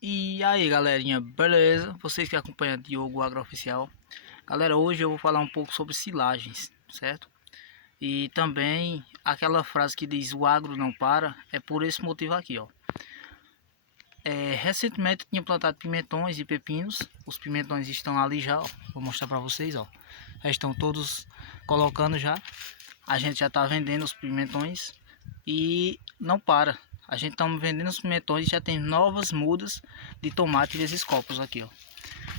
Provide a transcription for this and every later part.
E aí galerinha, beleza? Vocês que acompanham Diogo Agrooficial. Galera, hoje eu vou falar um pouco sobre silagens, certo? E também aquela frase que diz o agro não para, é por esse motivo aqui, ó. Recentemente eu tinha plantado pimentões e pepinos. Os pimentões estão ali já, ó. Vou mostrar pra vocês, ó. Já estão todos colocando já. A gente já tá vendendo os pimentões e não para. A gente tá vendendo os pimentões e já tem novas mudas de tomate desses copos aqui, ó.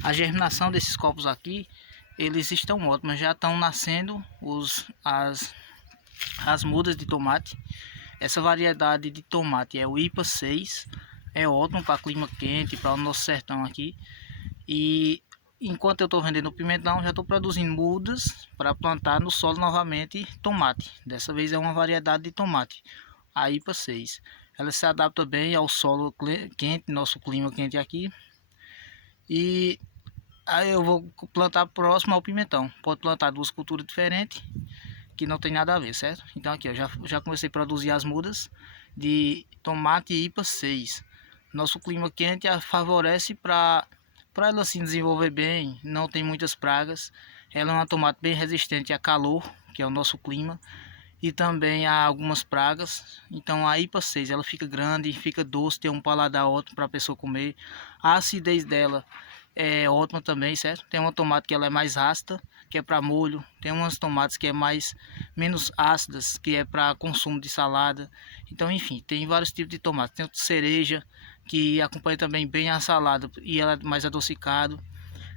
A germinação desses copos aqui, eles estão ótimos, já estão nascendo as mudas de tomate. Essa variedade de tomate é o IPA 6, é ótimo para clima quente, para o nosso sertão aqui. E enquanto eu estou vendendo o pimentão, já estou produzindo mudas para plantar no solo novamente tomate. Dessa vez é uma variedade de tomate, a IPA 6. Ela se adapta bem ao solo quente, nosso clima quente aqui. E aí eu vou plantar próximo ao pimentão. Pode plantar duas culturas diferentes que não tem nada a ver, certo? Então aqui eu já comecei a produzir as mudas de tomate IPA 6. Nosso clima quente a favorece para ela se desenvolver bem, não tem muitas pragas. Ela é uma tomate bem resistente a calor, que é o nosso clima, e também há algumas pragas. Então a IPA 6 ela fica grande, fica doce, tem um paladar ótimo para a pessoa comer. A acidez dela é ótima também, certo? Tem uma tomate que ela é mais ácida, que é para molho. Tem umas tomates que é menos ácidas, que é para consumo de salada. Então, enfim, tem vários tipos de tomate. Tem outra cereja que acompanha também bem a salada e ela é mais adocicado.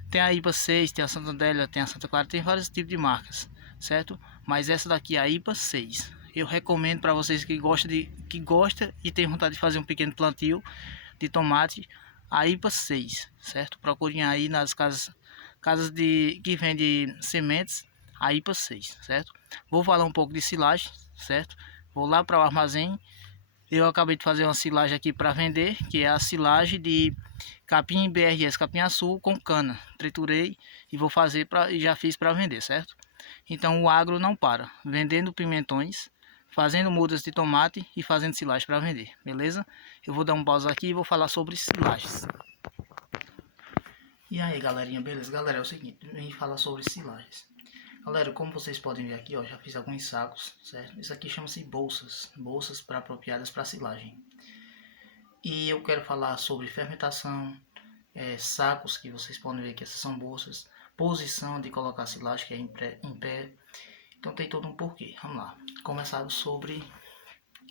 Tem a IPA 6, tem a Santa Adélia, tem a Santa Clara, tem vários tipos de marcas, certo? Mas essa daqui é a IPA 6. Eu recomendo para vocês que gosta e tem vontade de fazer um pequeno plantio de tomate, a IPA 6, certo? Procurem aí nas casas que vende sementes, a IPA 6, certo? Vou falar um pouco de silagem, certo? Vou lá para o armazém. Eu acabei de fazer uma silagem aqui para vender, que é a silagem de capim BRS, capim-açu com cana. Triturei e vou fazer e já fiz para vender, certo? Então o agro não para, vendendo pimentões, fazendo mudas de tomate e fazendo silagem para vender, beleza? Eu vou dar um pause aqui e vou falar sobre silagens. E aí galerinha, beleza? Galera, é o seguinte, a gente fala sobre silagens. Galera, como vocês podem ver aqui, ó, já fiz alguns sacos, certo? Isso aqui chama-se bolsas para apropriadas para silagem. E eu quero falar sobre fermentação, sacos, que vocês podem ver que essas são bolsas, posição de colocar silagem, que é em pé. Então tem todo um porquê. Vamos lá. Começar sobre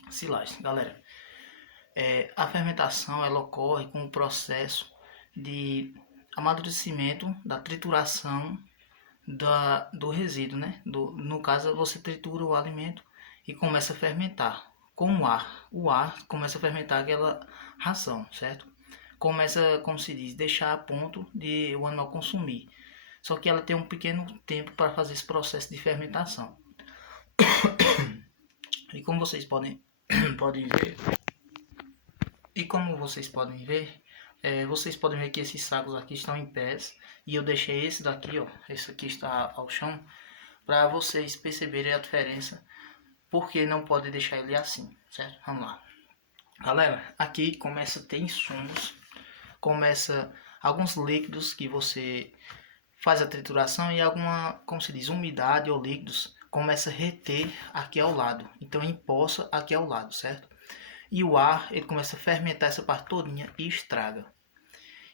silagem. Galera, a fermentação ela ocorre com o processo de amadurecimento da trituração do resíduo, né? No caso, você tritura o alimento e começa a fermentar com o ar. O ar começa a fermentar aquela ração, certo? Começa, como se diz, deixar a ponto de o animal consumir. Só que ela tem um pequeno tempo para fazer esse processo de fermentação. E como vocês podem ver, vocês podem ver que esses sacos aqui estão em pés e eu deixei esse daqui, ó, esse aqui está ao chão, para vocês perceberem a diferença, porque não pode deixar ele assim, certo? Vamos lá. Galera, aqui começa a ter insumos, começa alguns líquidos que você faz a trituração e alguma, como se diz, umidade ou líquidos começa a reter aqui ao lado. Então empoça aqui ao lado, certo? E o ar, ele começa a fermentar essa parte todinha e estraga.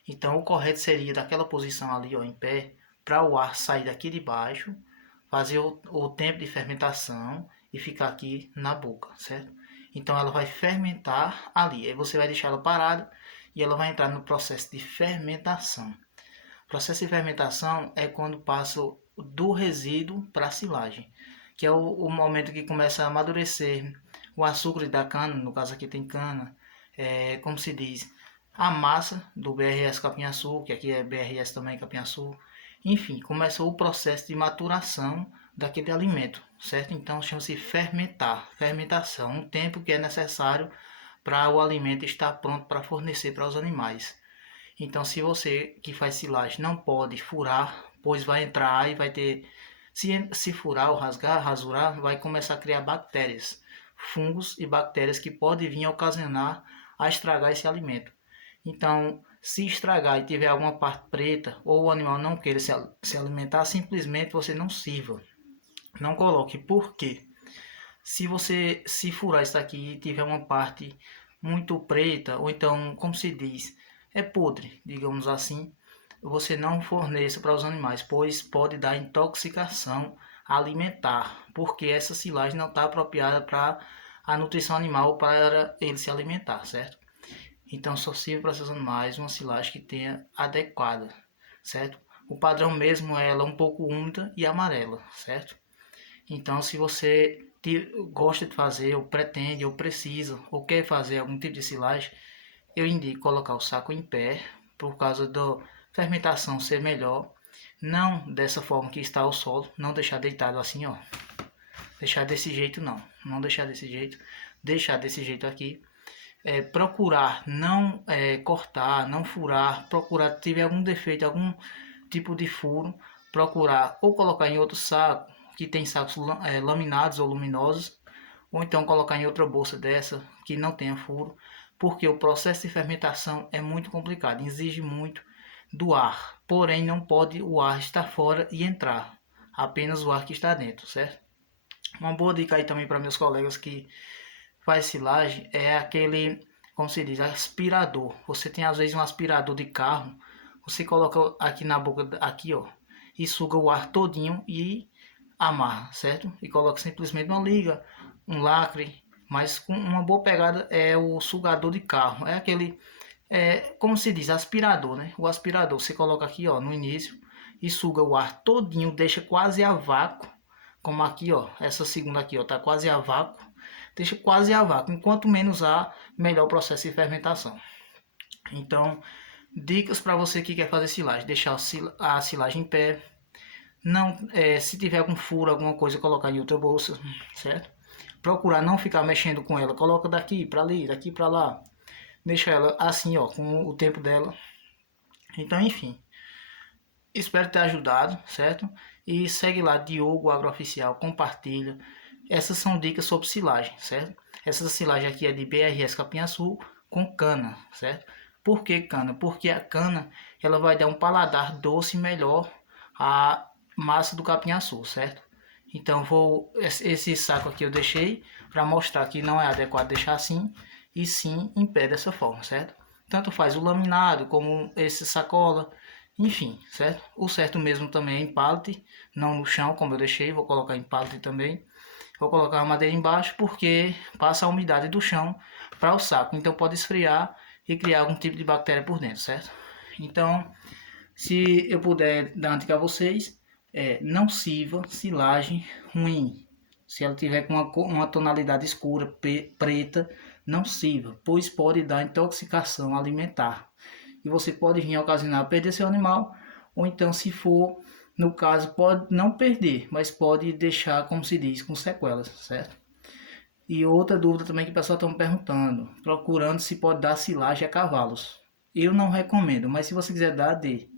Então o correto seria daquela posição ali, ó, em pé, para o ar sair daqui de baixo, fazer o tempo de fermentação e ficar aqui na boca, certo? Então ela vai fermentar ali, aí você vai deixar ela parada e ela vai entrar no processo de fermentação. O processo de fermentação é quando passa do resíduo para a silagem, que é o momento que começa a amadurecer o açúcar da cana, no caso aqui tem cana, como se diz, a massa do BRS capim-açu, que aqui é BRS também capim-açu, enfim, começa o processo de maturação daquele alimento, certo? Então chama-se fermentação, um tempo que é necessário para o alimento estar pronto para fornecer para os animais. Então, se você que faz silagem não pode furar, pois vai entrar e vai ter, se furar ou rasgar, rasurar, vai começar a criar bactérias, fungos e bactérias que podem vir a ocasionar a estragar esse alimento. Então, se estragar e tiver alguma parte preta ou o animal não queira se alimentar, simplesmente você não sirva. Não coloque. Por quê? Se você se furar isso aqui e tiver uma parte muito preta, ou então, como se diz, é podre, digamos assim, você não forneça para os animais, pois pode dar intoxicação alimentar, porque essa silagem não está apropriada para a nutrição animal para ele se alimentar, certo? Então só sirva para seus animais uma silagem que tenha adequada, certo? O padrão mesmo é ela um pouco úmida e amarela, certo? Então se você gosta de fazer, ou pretende, ou precisa, ou quer fazer algum tipo de silagem, eu indico colocar o saco em pé, por causa da fermentação ser melhor. Não dessa forma que está o solo, não deixar deitado assim, ó. Deixar desse jeito não, não deixar desse jeito, deixar desse jeito aqui. Procurar não cortar, não furar, procurar se tiver algum defeito, algum tipo de furo, procurar ou colocar em outro saco, que tem sacos laminados ou luminosos, ou então colocar em outra bolsa dessa que não tenha furo, porque o processo de fermentação é muito complicado, exige muito do ar, porém não pode o ar estar fora e entrar, apenas o ar que está dentro, certo? Uma boa dica aí também para meus colegas que faz silagem é aquele, como se diz, aspirador. Você tem às vezes um aspirador de carro, você coloca aqui na boca, aqui ó, e suga o ar todinho e amarra, certo? E coloca simplesmente uma liga, um lacre, mas com uma boa pegada é o sugador de carro. É aquele, como se diz, aspirador, né? O aspirador, você coloca aqui ó, no início e suga o ar todinho, deixa quase a vácuo, como aqui ó, essa segunda aqui ó, tá quase a vácuo. Deixa quase a vácuo. Enquanto menos ar, melhor o processo de fermentação. Então, dicas para você que quer fazer silagem: deixar a silagem em pé. Não, se tiver algum furo, alguma coisa, colocar em outra bolsa, certo? Procurar não ficar mexendo com ela. Coloca daqui para ali, daqui para lá. Deixa ela assim, ó, com o tempo dela. Então, enfim. Espero ter ajudado, certo? E segue lá, Diogo Agrooficial, compartilha. Essas são dicas sobre silagem, certo? Essa silagem aqui é de BRS Capinhaçu com cana, certo? Por que cana? Porque a cana ela vai dar um paladar doce melhor à massa do capinhaçu, certo? Então esse saco aqui eu deixei para mostrar que não é adequado deixar assim, e sim em pé dessa forma, certo? Tanto faz o laminado como esse sacola, enfim, certo? O certo mesmo também é em pallet, não no chão como eu deixei, vou colocar em pallet também. Vou colocar a madeira embaixo porque passa a umidade do chão para o saco. Então pode esfriar e criar algum tipo de bactéria por dentro, certo? Então, se eu puder dar uma dica a vocês, não sirva silagem ruim. Se ela tiver com uma tonalidade escura, preta, não sirva, pois pode dar intoxicação alimentar. E você pode vir a ocasionar perder seu animal, ou então se for, no caso, pode não perder, mas pode deixar, como se diz, com sequelas, certo? E outra dúvida também que o pessoal está me perguntando, procurando se pode dar silagem a cavalos. Eu não recomendo, mas se você quiser dar, dê.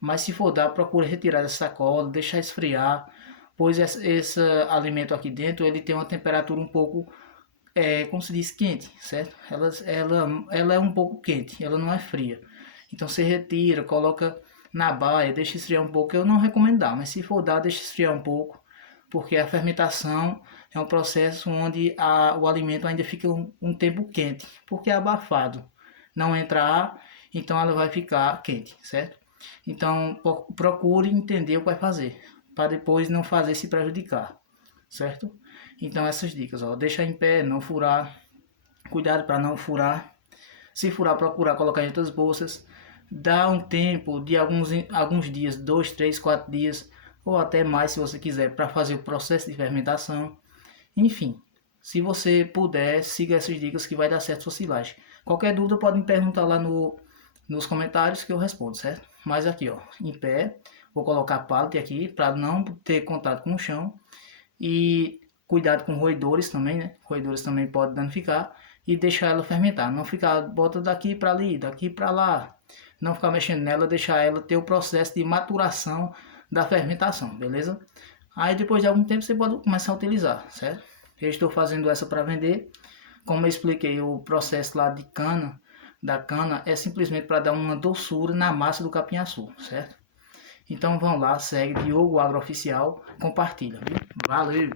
Mas se for dar, procure retirar essa sacola, deixar esfriar, pois esse alimento aqui dentro ele tem uma temperatura um pouco, como se diz, quente, certo? Ela é um pouco quente, ela não é fria. Então você retira, coloca na baia, deixa esfriar um pouco. Eu não recomendo dar, mas se for dar, deixa esfriar um pouco, porque a fermentação é um processo onde o alimento ainda fica um tempo quente, porque é abafado, não entra ar, então ela vai ficar quente, certo? Então procure entender o que vai fazer, para depois não fazer se prejudicar, certo? Então essas dicas, ó, deixar em pé, não furar, cuidado para não furar. Se furar, procurar colocar em outras bolsas. Dá um tempo de alguns dias, 2, 3, 4 dias, ou até mais se você quiser, para fazer o processo de fermentação. Enfim, se você puder, siga essas dicas que vai dar certo sua silagem. Qualquer dúvida pode me perguntar lá nos comentários que eu respondo, certo? Mas aqui, ó, em pé, vou colocar pallet aqui para não ter contato com o chão. E cuidado com roedores também, né? Roedores também podem danificar. E deixar ela fermentar, não ficar, bota daqui para ali, daqui para lá. Não ficar mexendo nela, deixar ela ter o processo de maturação da fermentação, beleza? Aí depois de algum tempo você pode começar a utilizar, certo? Eu estou fazendo essa para vender. Como eu expliquei o processo lá de cana, da cana é simplesmente para dar uma doçura na massa do capinhaçu, certo? Então vão lá, segue Diogo Agrooficial, compartilha, viu? Valeu!